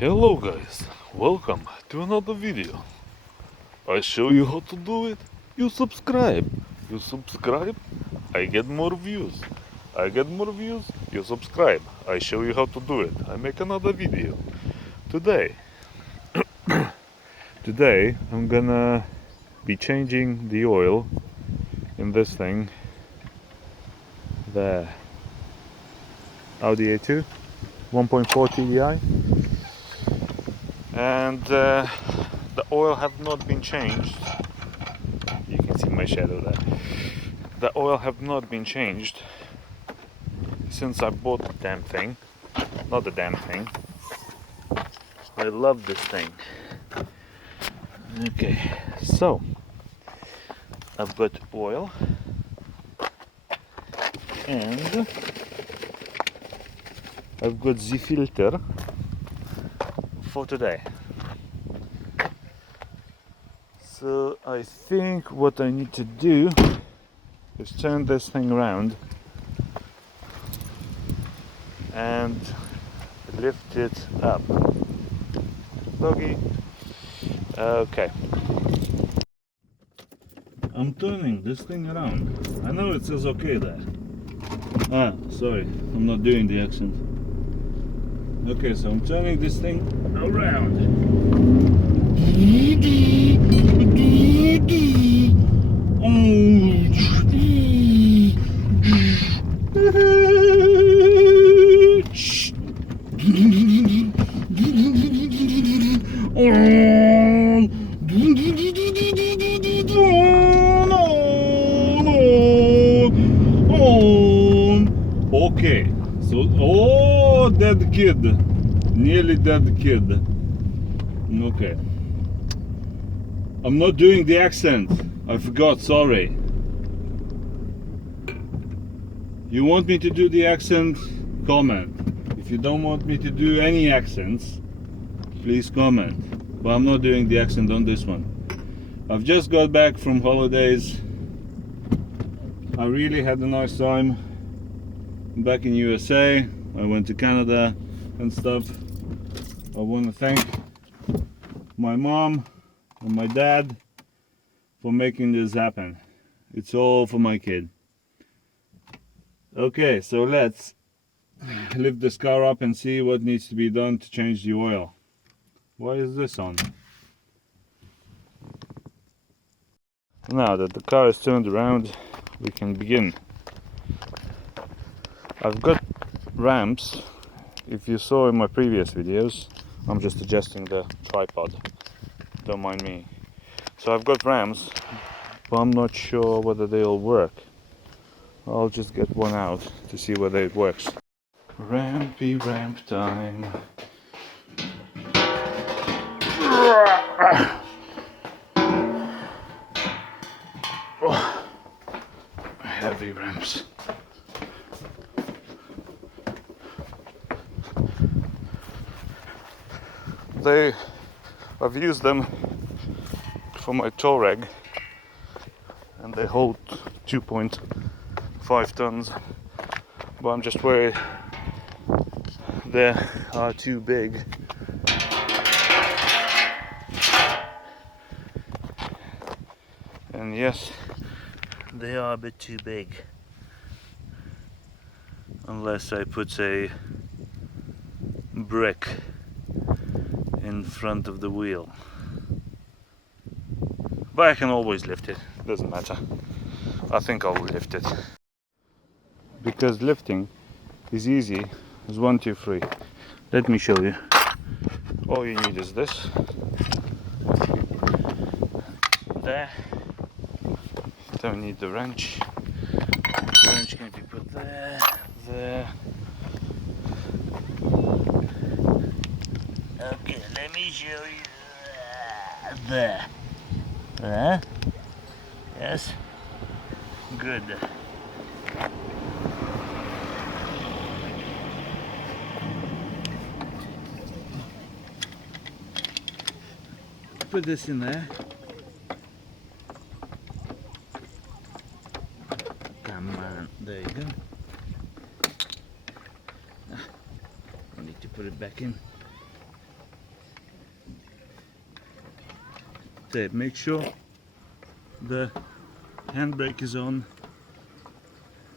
Hello guys, welcome to another video. I show you how to do it. You subscribe. You subscribe, I get more views. I get more views, you subscribe. I show you how to do it. I make another video. Today, I'm gonna be changing the oil in this thing. The Audi A2 1.4 TDI. And the oil have not been changed. You can see my shadow there. The oil have not been changed since I bought the damn thing. Not the damn thing. I love this thing. Okay, so I've got oil and I've got the filter for today. So I think what I need to do is turn this thing around and lift it up. Doggy. Okay. I'm turning this thing around. I know it says okay there. Ah, sorry, I'm not doing the accent. Okay, so I'm turning this thing around. Okay, so dead kid, nearly dead kid. Okay, I'm not doing the accent. I forgot. Sorry. You want me to do the accent? Comment. If you don't want me to do any accents, please comment. But I'm not doing the accent on this one. I've just got back from holidays. I really had a nice time back in USA. I went to Canada and stuff. I want to thank my mom and my dad for making this happen. It's all for my kid. Okay, so let's lift this car up and see what needs to be done to change the oil. Why is this on? Now that the car is turned around, we can begin. I've got ramps. If you saw in my previous videos, I'm just adjusting the tripod. Don't mind me. So I've got ramps, but I'm not sure whether they'll work. I'll just get one out to see whether it works. Rampy ramp time. Heavy ramps. I've used them for my tow rag and they hold 2.5 tons, but I'm just worried they are too big. And yes, they are a bit too big, unless I put a brick in front of the wheel. But I can always lift it, doesn't matter. I think I'll lift it. Because lifting is easy as 1, 2, 3. Let me show you. All you need is this. There. Don't need the wrench. The wrench can be put there, there. Okay, let me show you. There. There. Yes. Good. Put this in there. Come on, there you go. I need to put it back in. tape. Make sure the handbrake is on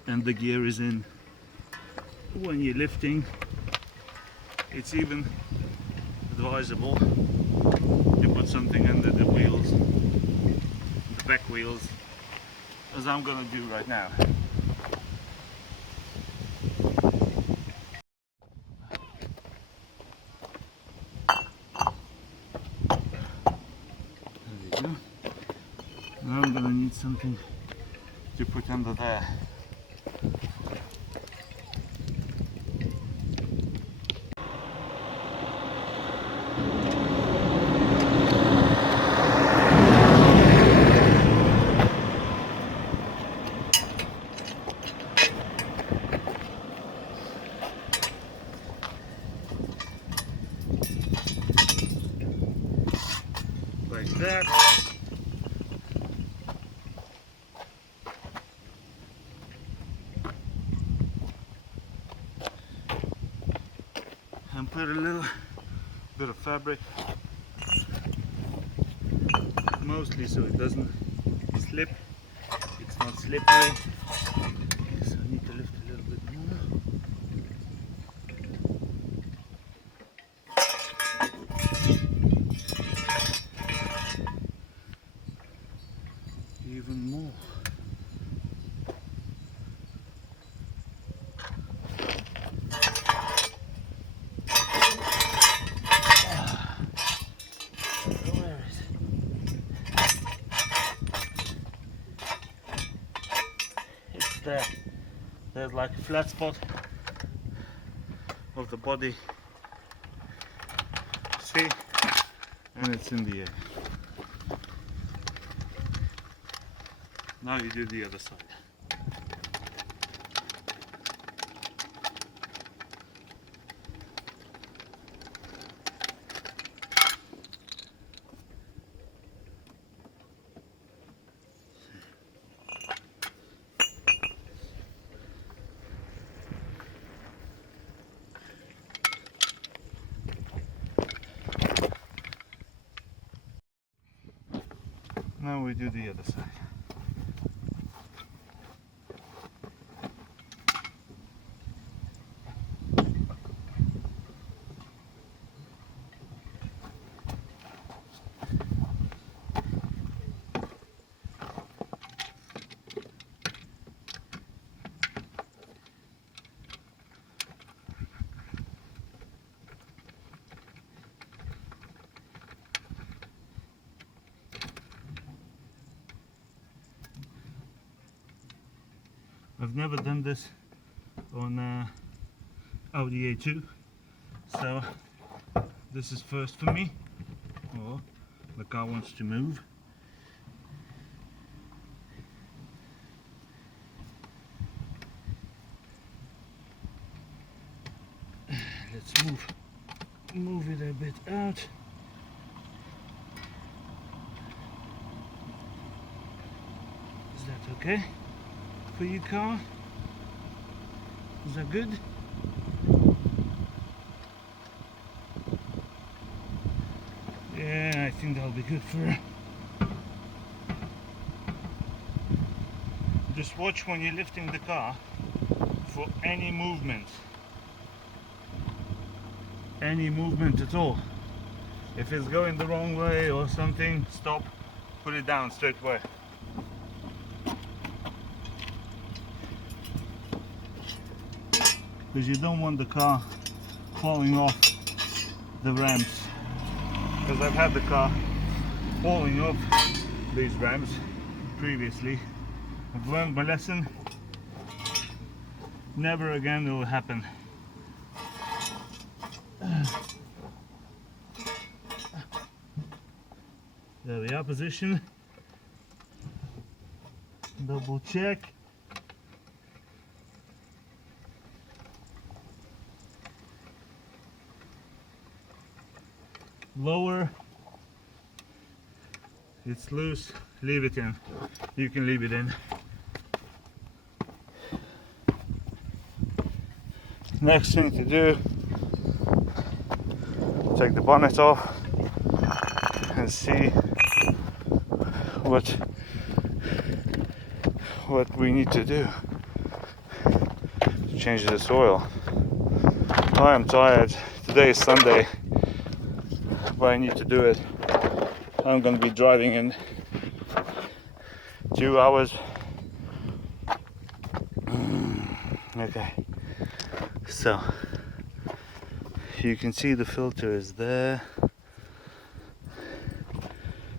and the gear is in. When you're lifting, it's even advisable to put something under the wheels, the back wheels, as I'm gonna do right now. There we go. Now I'm gonna need something to put under there. Like that. And put a little bit of fabric, mostly so it doesn't slip. It's not slippery. So I need to lift a little bit more. Even more. Where is it? It's there. There's like a flat spot of the body. See? And it's in the air. Now you do the other side. Now we do the other side. I've never done this on Audi A2, so this is first for me. Oh, the car wants to move. Let's move it a bit out. Is that okay for your car? Is that good? Yeah, I think that'll be good for her. Just watch when you're lifting the car for any movement. Any movement at all. If it's going the wrong way or something, stop, put it down straight away. Because you don't want the car falling off the ramps. Because I've had the car falling off these ramps previously. I've learned my lesson. Never again will happen. There we are, position. Double check. Lower. It's loose. Leave it in. You can leave it in. Next thing to do, take the bonnet off and see what we need to do to change this oil. I am tired. Today is Sunday, but I need to do it. I'm gonna be driving in 2 hours. Okay, so you can see the filter is there,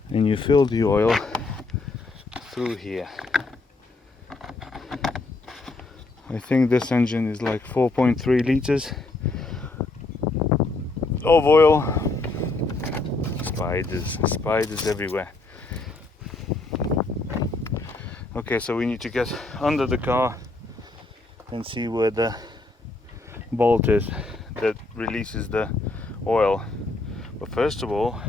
and you fill the oil through here. I think this engine is like 4.3 liters of oil. Spiders everywhere. Okay, so we need to get under the car and see where the bolt is that releases the oil. But first of all,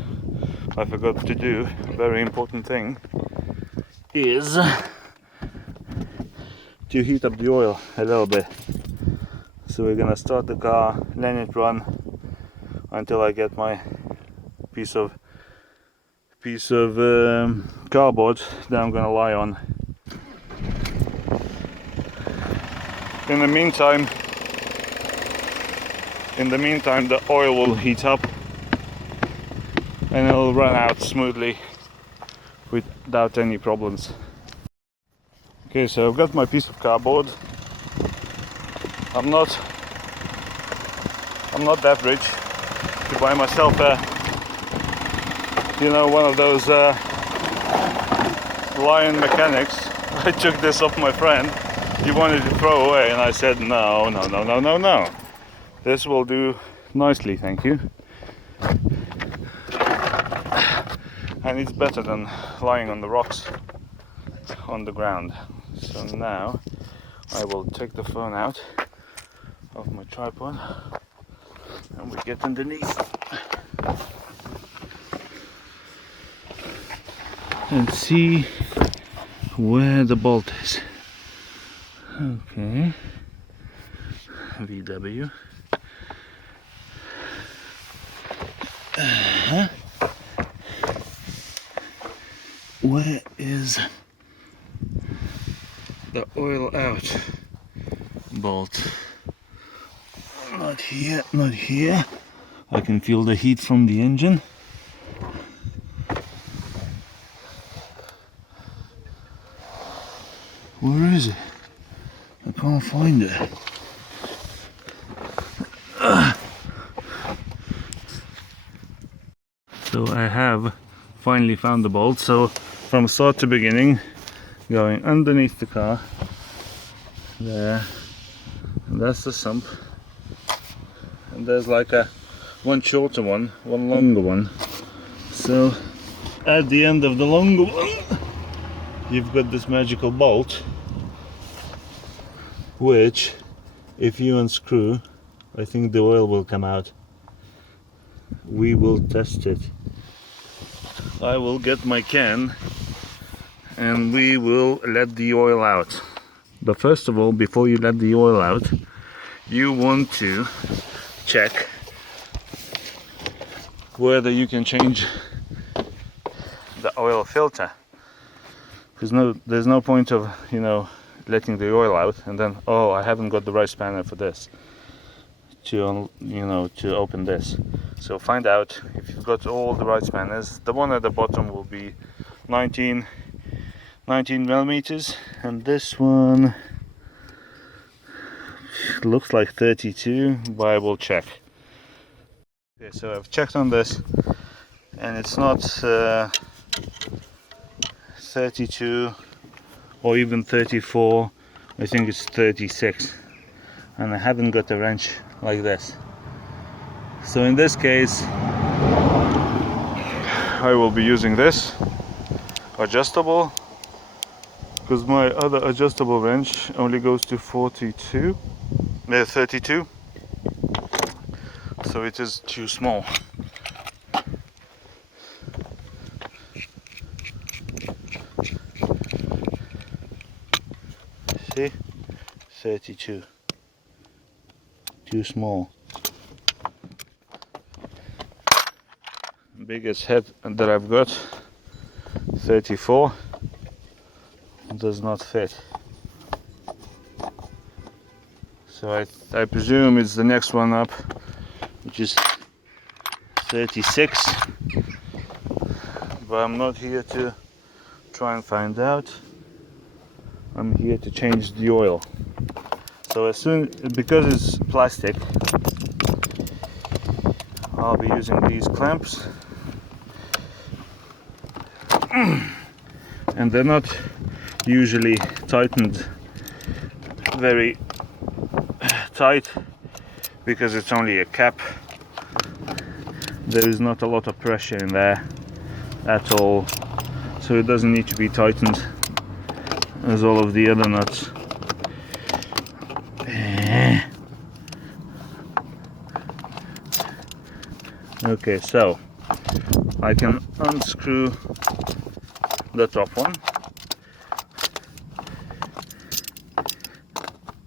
I forgot to do a very important thing, is to heat up the oil a little bit. So we're gonna start the car, let it run until I get my piece of cardboard that I'm gonna lie on. In the meantime, the oil will heat up and it'll run out smoothly without any problems. Okay, so I've got my piece of cardboard. I'm not that rich to buy myself one of those Lion mechanics. I took this off my friend. He wanted to throw away, and I said no. This will do nicely, thank you. And it's better than lying on the rocks on the ground. So now I will take the phone out of my tripod and we get underneath and see where the bolt is. Okay, VW. Where is the oil out bolt? Not here, not here. I can feel the heat from the engine. Where is it? I can't find it. So I have finally found the bolt. So from start to beginning, going underneath the car, there, and that's the sump, and there's like one shorter one, one longer one. So at the end of the longer one, you've got this magical bolt, which if you unscrew, I think the oil will come out. We will test it. I will get my can and we will let the oil out. But first of all, before you let the oil out, you want to check whether you can change the oil filter. There's no point of letting the oil out and then, oh, I haven't got the right spanner for this to open this. So find out if you've got all the right spanners. The one at the bottom will be 19 millimeters, and this one looks like 32, but I will check. Okay, so I've checked on this and it's not 32 or even 34. I think it's 36, and I haven't got a wrench like this. So in this case I will be using this adjustable, because my other adjustable wrench only goes to 32. So it is too small. See? 32. Too small. Biggest head that I've got, 34 does not fit. So I presume it's the next one up, which is 36, but I'm not here to try and find out. I'm here to change the oil. So because it's plastic, I'll be using these clamps, and they're not usually tightened very tight because it's only a cap. There is not a lot of pressure in there at all, so it doesn't need to be tightened as all of the other nuts. Okay, so I can unscrew the top one,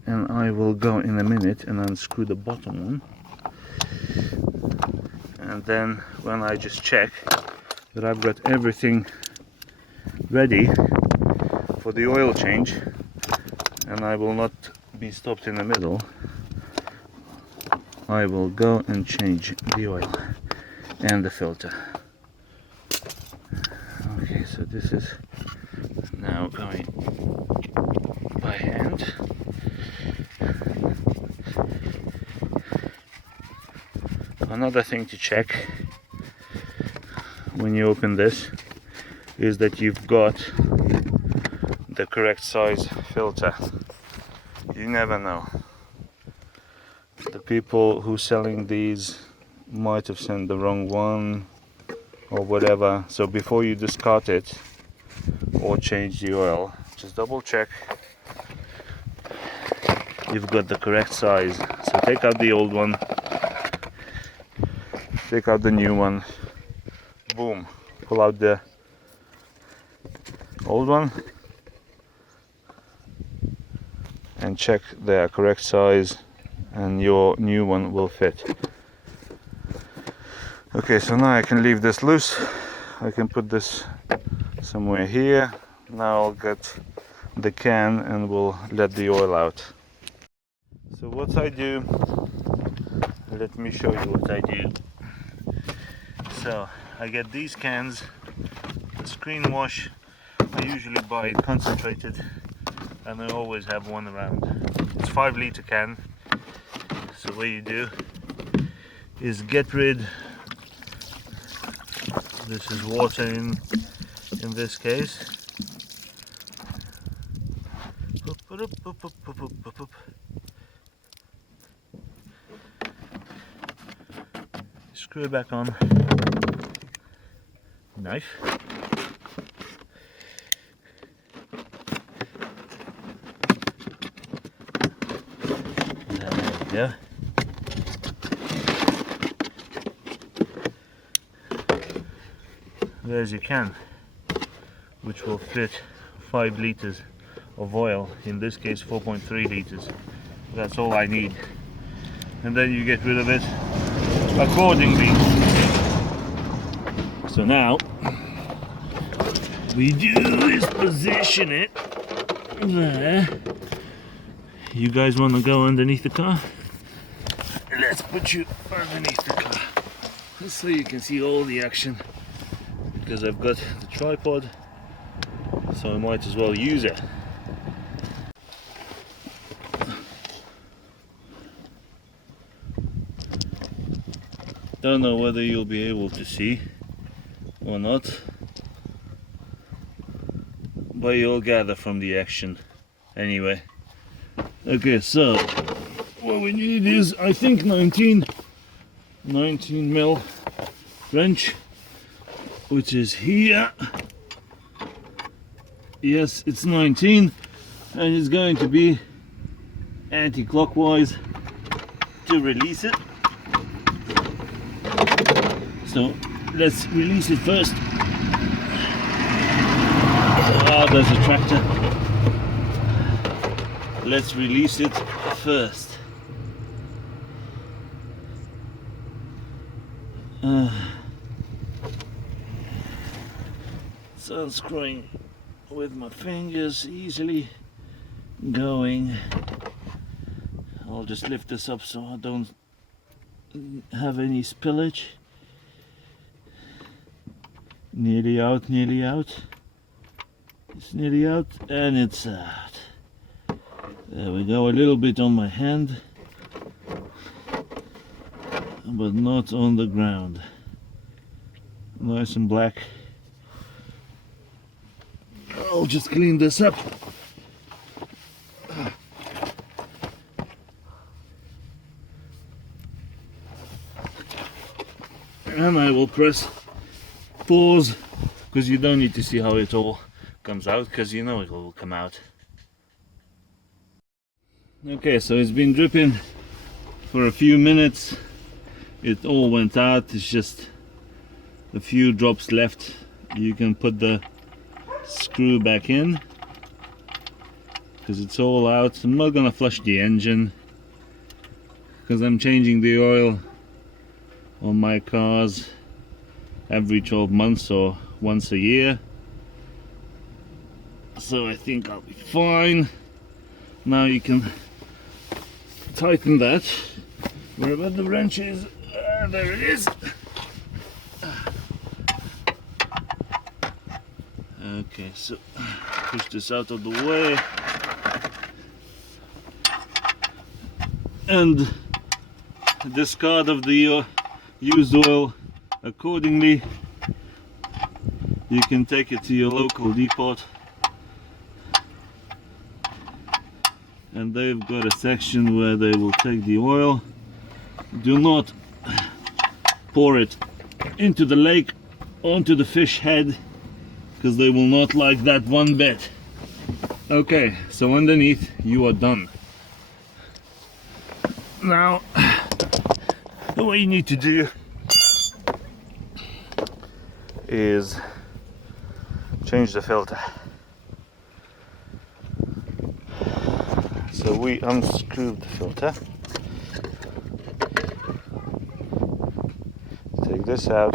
and I will go in a minute and unscrew the bottom one, and then when I just check that I've got everything ready for the oil change and I will not be stopped in the middle, I will go and change the oil and the filter. Okay, so this is now going by hand. Another thing to check when you open this is that you've got the correct size filter. You never know. The people who selling these might have sent the wrong one or whatever, so before you discard it or change the oil, just double check you've got the correct size. So take out the old one, take out the new one, boom, pull out the old one and check their correct size, and your new one will fit. Okay, so now I can leave this loose. I can put this somewhere here. Now I'll get the can and we'll let the oil out. So what I do, let me show you what I do. So I get these cans, screen wash. I usually buy it concentrated, and I always have one around. It's 5 litre can. So what you do is get rid, this is water in this case. Screw it back on. Knife. There we go. There's your can, which will fit 5 litres of oil, in this case 4.3 litres. That's all I need, and then you get rid of it accordingly. So now we do is position it there. You guys want to go underneath the car? Let's put you underneath the car so you can see all the action, because I've got the tripod, so I might as well use it. Don't know whether you'll be able to see or not, but you'll gather from the action anyway. Okay, so what we need is, I think, 19 mil wrench, which is here. Yes, it's 19, and it's going to be anti-clockwise to release it. So let's release it first. Ah, there's a tractor. Let's release it first. It's just unscrewing with my fingers, easily going. I'll just lift this up so I don't have any spillage. Nearly out, nearly out. It's nearly out, and it's out. There we go, a little bit on my hand, but not on the ground. Nice and black. I'll just clean this up. And I will press pause, because you don't need to see how it all comes out, because you know it will come out. Okay, so it's been dripping for a few minutes. It all went out. It's just a few drops left. You can put the screw back in because it's all out. I'm not gonna flush the engine because I'm changing the oil on my cars every 12 months or once a year, so I think I'll be fine. Now you can tighten that wherever the wrench is. There it is. Okay, so push this out of the way and discard of the used oil accordingly. You can take it to your local depot and they've got a section where they will take the oil. Do not pour it into the lake, onto the fish head, because they will not like that one bit. Okay, so underneath you are done. Now, what you need to do is change the filter. So we unscrewed the filter. Take this out.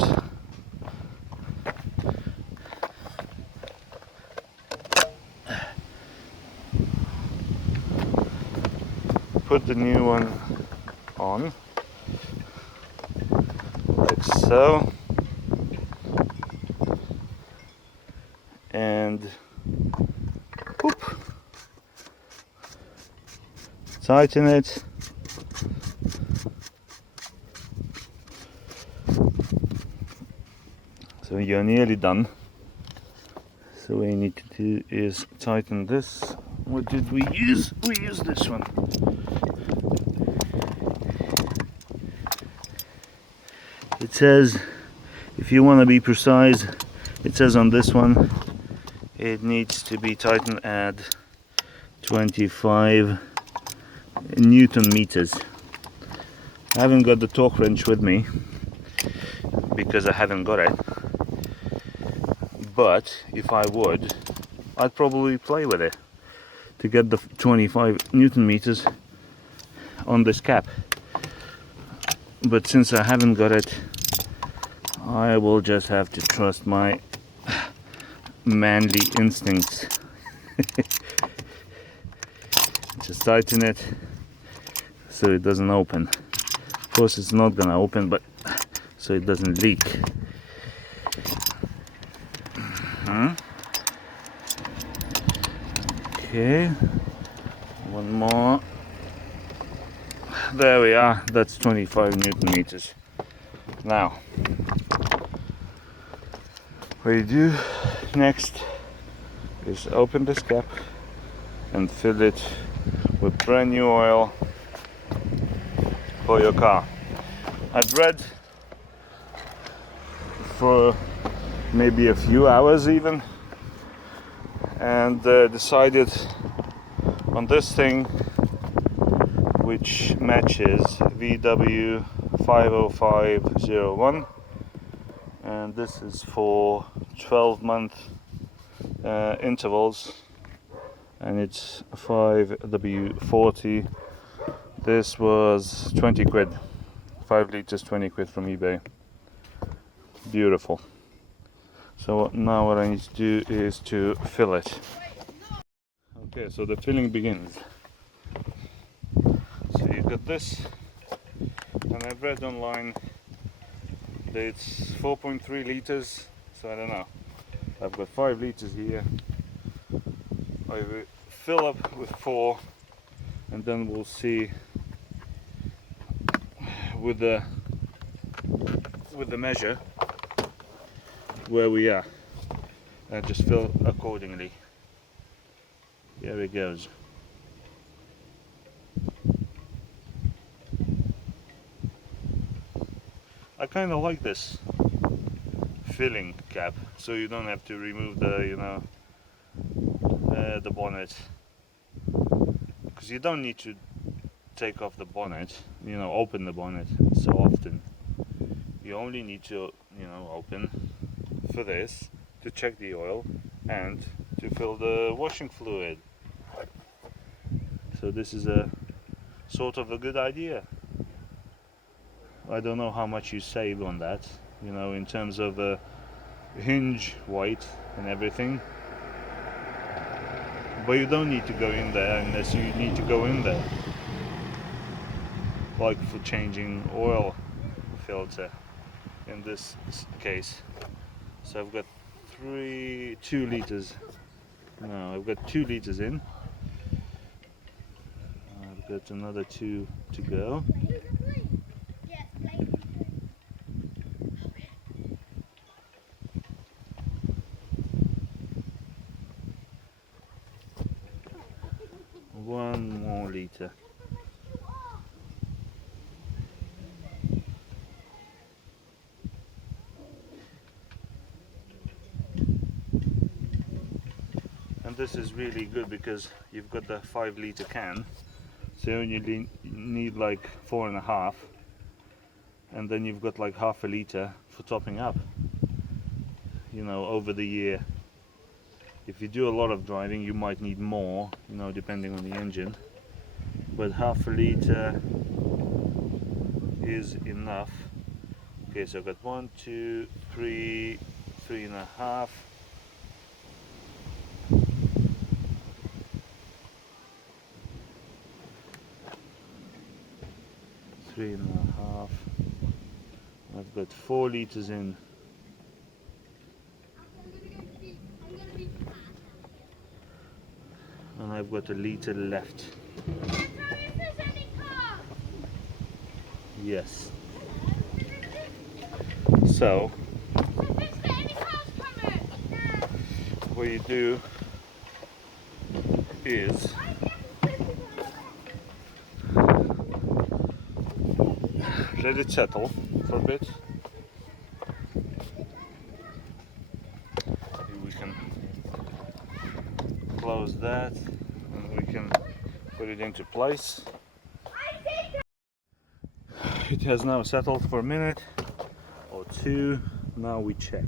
Put the new one on, like so, and whoop, tighten it. So you're nearly done. So what you need to do is tighten this. What did we use? We used this one. It says, if you want to be precise, it says on this one it needs to be tightened at 25 Newton meters. I haven't got the torque wrench with me because I haven't got it, but if I would, I'd probably play with it to get the 25 Newton meters on this cap. But since I haven't got it, I will just have to trust my manly instincts. Just tighten it so it doesn't open. Of course it's not gonna open, but so it doesn't leak. Okay, one more. There we are, that's 25 Newton meters. Now, what you do next is open this cap and fill it with brand new oil for your car. I've read for maybe a few hours even, and decided on this thing, which matches VW 50501, and this is for 12-month intervals, and it's 5W40. This was 20 quid, 5 liters, 20 quid from eBay. Beautiful. So now what I need to do is to fill it. Okay, so the filling begins. So you got this, and I've read online that it's 4.3 liters, so I don't know. I've got 5 liters here. I will fill up with 4, and then we'll see with the measure where we are, and just fill accordingly. Here it goes. I kind of like this filling cap, so you don't have to remove the the bonnet, because you don't need to take off the bonnet, open the bonnet so often. You only need to open for this to check the oil and to fill the washing fluid. So this is a sort of a good idea. I don't know how much you save on that, in terms of hinge weight and everything, but you don't need to go in there unless you need to go in there, like for changing oil filter in this case. So I've got 2 liters. No, I've got 2 liters in. I've got another 2 to go. One more liter. And this is really good because you've got the 5 liter can, so you only need like 4.5, and then you've got like half a liter for topping up, over the year. If you do a lot of driving, you might need more, depending on the engine, but half a liter is enough. Okay, so I've got 1, 2, 3, 3.5. I've got 4 liters in. And I've got a liter left. Yes. So what you do is let it settle for a bit. We can close that and we can put it into place. It has now settled for a minute or 2. Now we check.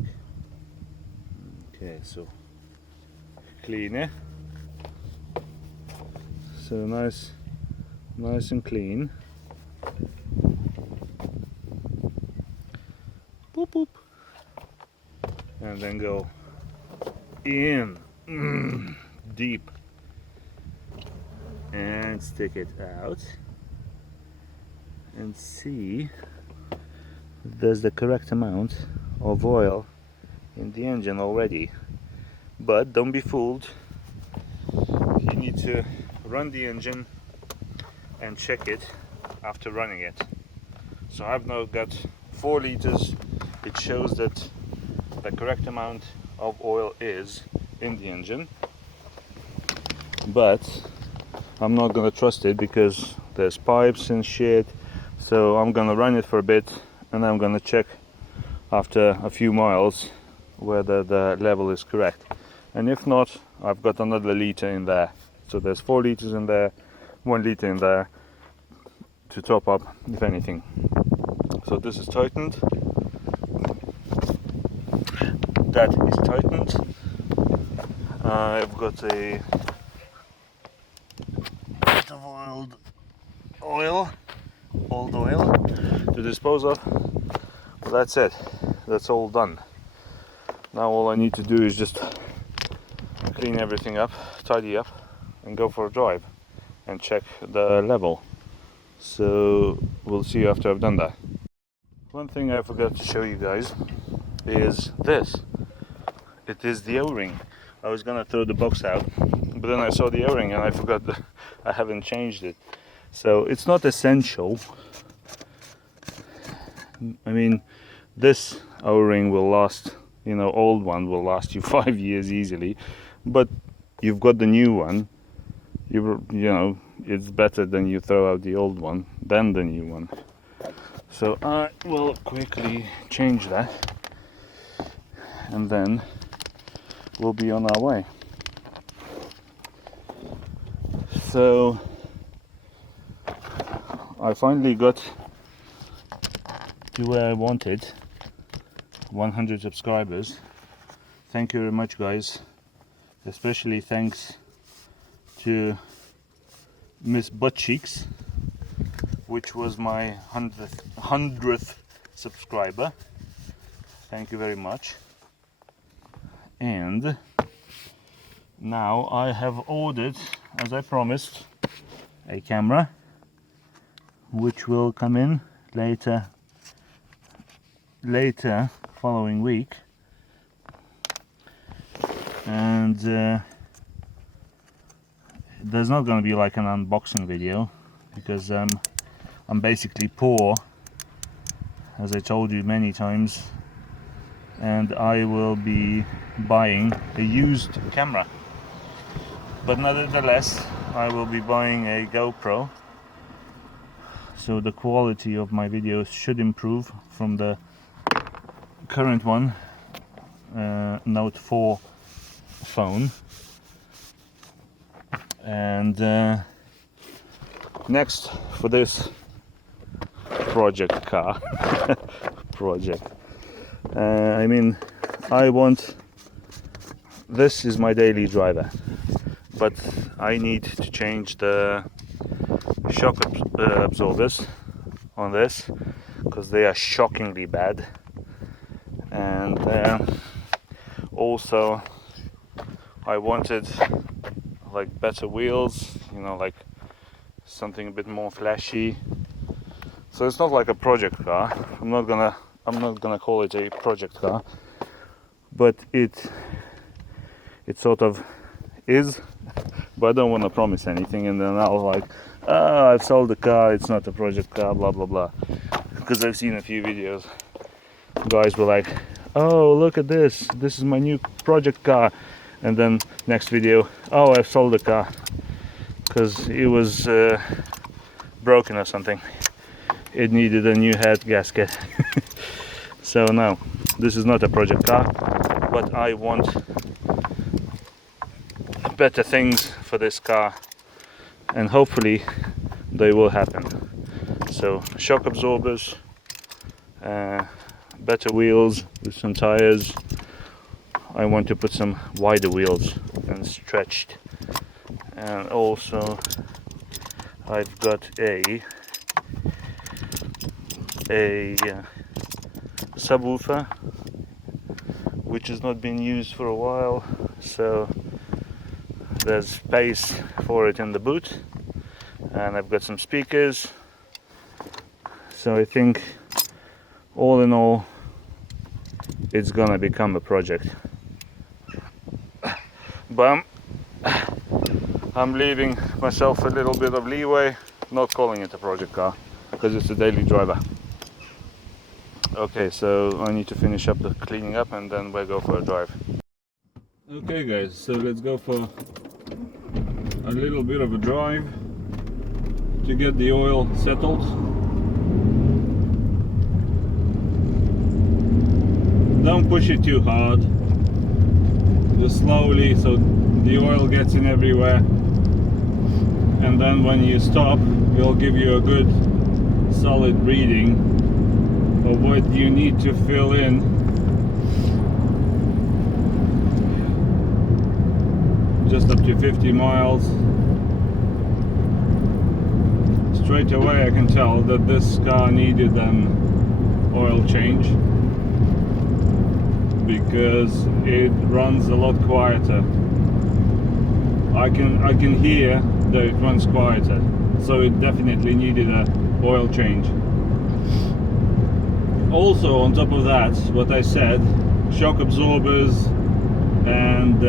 Okay, so clean it. So nice and clean. Boop boop. And then go in deep and stick it out and see if there's the correct amount of oil in the engine already. But don't be fooled, you need to run the engine and check it after running it. So I've now got 4 liters. It shows that the correct amount of oil is in the engine, but I'm not gonna trust it because there's pipes and shit. So I'm gonna run it for a bit and I'm gonna check after a few miles whether the level is correct, and if not, I've got another liter in there. So there's 4 liters in there, 1 liter in there to top up if anything. So this is tightened, that is tightened. I've got a bit of old oil to dispose of. Well, that's it, that's all done. Now all I need to do is just clean everything up, tidy up, and go for a drive and check the level. So we'll see after I've done that. One thing I forgot to show you guys is this. It is the O-ring. I was gonna throw the box out, but then I saw the O-ring and I forgot that I haven't changed it. So it's not essential. I mean, this O-ring will last, you know, old one will last you 5 years easily, but you've got the new one. You know, it's better than you throw out the old one than the new one. So I will quickly change that, and then we'll be on our way. So I finally got to where I wanted, 100 subscribers. Thank you very much, guys. Especially thanks to Miss Buttcheeks, which was my 100th subscriber. Thank you very much. And now I have ordered, as I promised, a camera, which will come in later following week. And there's not going to be like an unboxing video, because I'm basically poor, as I told you many times, and I will be buying a used camera. But nevertheless, I will be buying a GoPro, so the quality of my videos should improve from the current one, Note 4 phone. And next for this project car I mean, I want, this is my daily driver, but I need to change the shock absorbers on this, because they are shockingly bad. And also I wanted like better wheels, you know, like something a bit more flashy. So it's not like a project car. I'm not gonna call it a project car, but it sort of is. But I don't want to promise anything, and then I'll like, I've sold the car, it's not a project car, blah blah blah. Because I've seen a few videos, guys were like, oh, look at this is my new project car, and then next video, oh, I've sold the car because it was broken or something. It needed a new head gasket. So no, this is not a project car, but I want better things for this car, and hopefully they will happen. So shock absorbers, better wheels with some tires. I want to put some wider wheels and stretched, and also I've got a subwoofer which has not been used for a while, so there's space for it in the boot, and I've got some speakers. So I think all in all it's gonna become a project, but I'm leaving myself a little bit of leeway, not calling it a project car, because it's a daily driver. Okay, so I need to finish up the cleaning up, and then we'll go for a drive. Okay guys, so let's go for a little bit of a drive to get the oil settled. Don't push it too hard, just slowly, so the oil gets in everywhere, and then when you stop, it'll give you a good solid reading of what you need to fill in. Just up to 50 miles. Straight away I can tell that this car needed an oil change. because it runs a lot quieter. I can hear that it runs quieter, so it definitely needed a oil change. Also, on top of that, what I said, shock absorbers and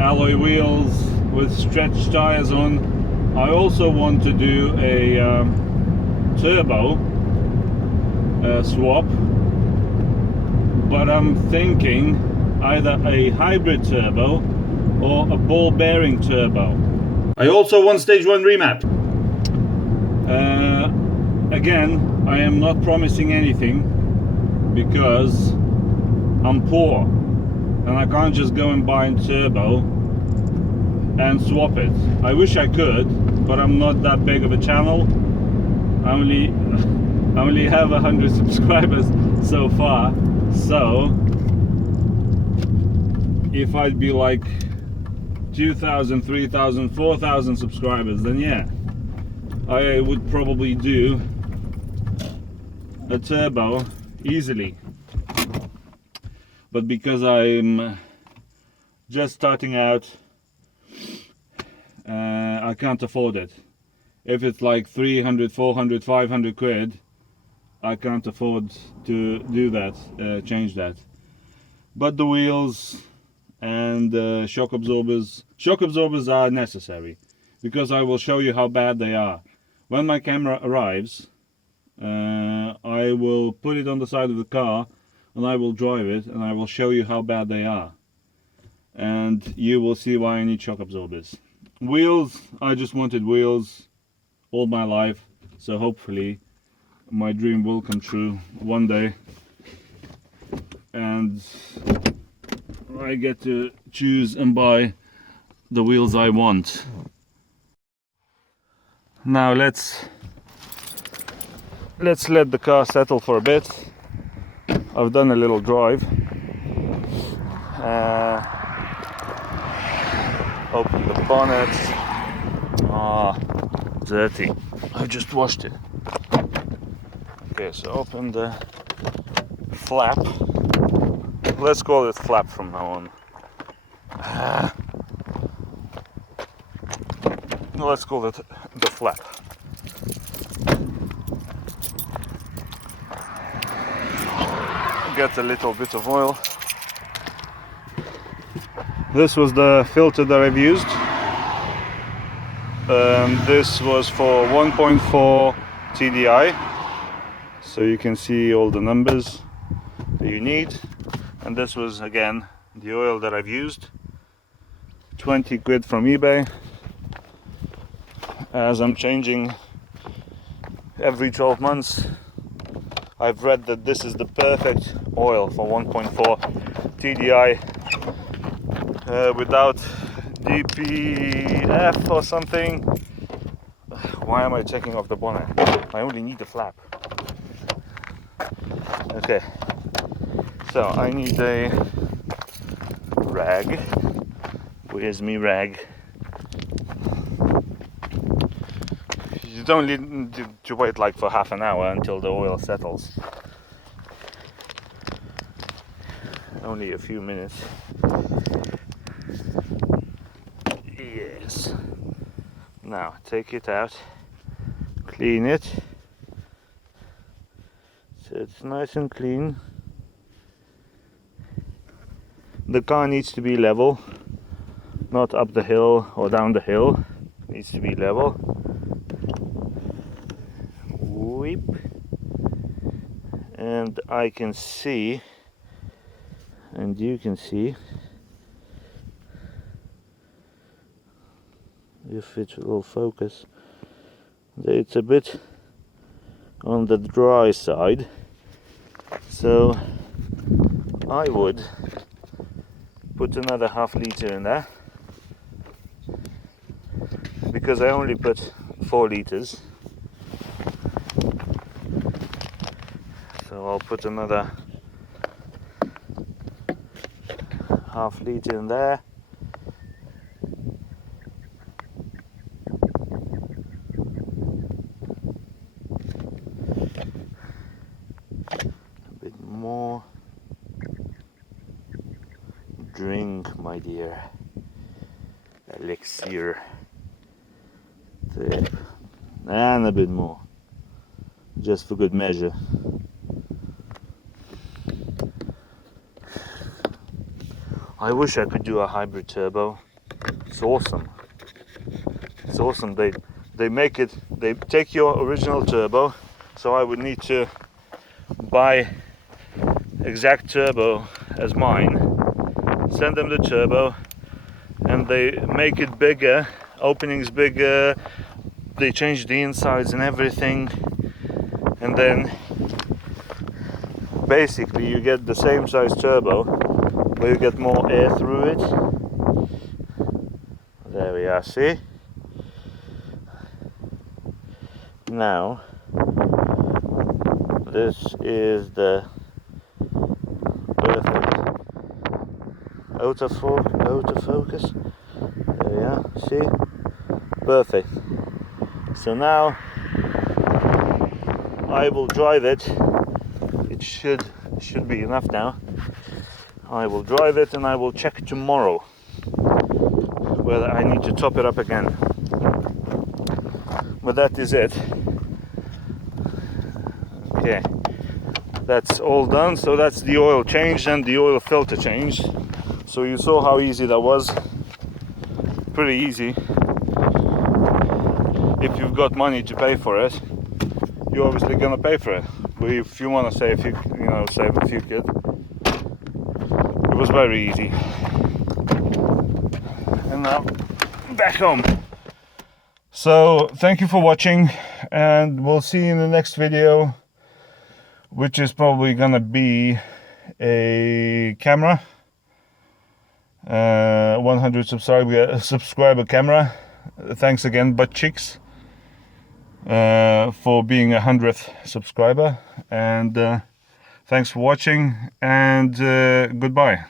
alloy wheels with stretched tires on. I also want to do a turbo swap, but I'm thinking either a hybrid turbo or a ball bearing turbo. I also want stage 1 remap. Again, I am not promising anything because I'm poor and I can't just go and buy a turbo and swap it. I wish I could, but I'm not that big of a channel. I only have 100 subscribers so far, so if I'd be like 2,000, 3,000, 4,000 subscribers, then yeah, I would probably do a turbo easily. But because I'm just starting out, I can't afford it. If it's like 300, 400, 500 quid, I can't afford to do that, change that. But the wheels and shock absorbers are necessary, because I will show you how bad they are. When my camera arrives, I will put it on the side of the car and I will drive it and I will show you how bad they are, and you will see why I need shock absorbers. Wheels, I just wanted wheels all my life, so hopefully my dream will come true one day and I get to choose and buy the wheels I want. Now let's let the car settle for a bit. I've done a little drive. Open the bonnet. Dirty. I've just washed it. Okay, so open the flap. Let's call it flap from now on. Let's call it the flap. Get a little bit of oil. This was the filter that I've used. This was for 1.4 TDI, so you can see all the numbers that you need. And this was again the oil that I've used, 20 quid from eBay, as I'm changing every 12 months. I've read that this is the perfect oil for 1.4 TDI without DPF or something. Why am I taking off the bonnet? I only need the flap. Okay, so I need a rag. Where's me rag? You don't need to wait like for half an hour until the oil settles. Only a few minutes. Yes. Now take it out, clean it, so it's nice and clean. The car needs to be level, not up the hill or down the hill. It needs to be level. Whip. And I can see, and you can see, if it will focus, that it's a bit on the dry side, so I would put another half liter in there, because I only put 4 liters, so I'll put another half liter in there. drink, my dear. Elixir. There. And a bit more. Just for good measure. I wish I could do a hybrid turbo. It's awesome. It's awesome. They make it, they take your original turbo, so I would need to buy exact turbo as mine, send them the turbo, and they make it bigger, openings bigger, they change the insides and everything, and then basically you get the same size turbo, but you get more air through it. There we are, see? Now, this is the perfect autofocus. There we are, see? Perfect. So now I will drive it. It should be enough now. I will drive it and I will check tomorrow whether I need to top it up again. But that is it. Okay, that's all done. So that's the oil changed and the oil filter changed. So you saw how easy that was. Pretty easy. If you've got money to pay for it, you're obviously gonna pay for it. But if you want to save a few quid, it was very easy. And now back home. So thank you for watching, and we'll see you in the next video, which is probably gonna be a camera, 100 subscriber camera. Thanks again, butt cheeks, for being 100th subscriber, and thanks for watching, and goodbye.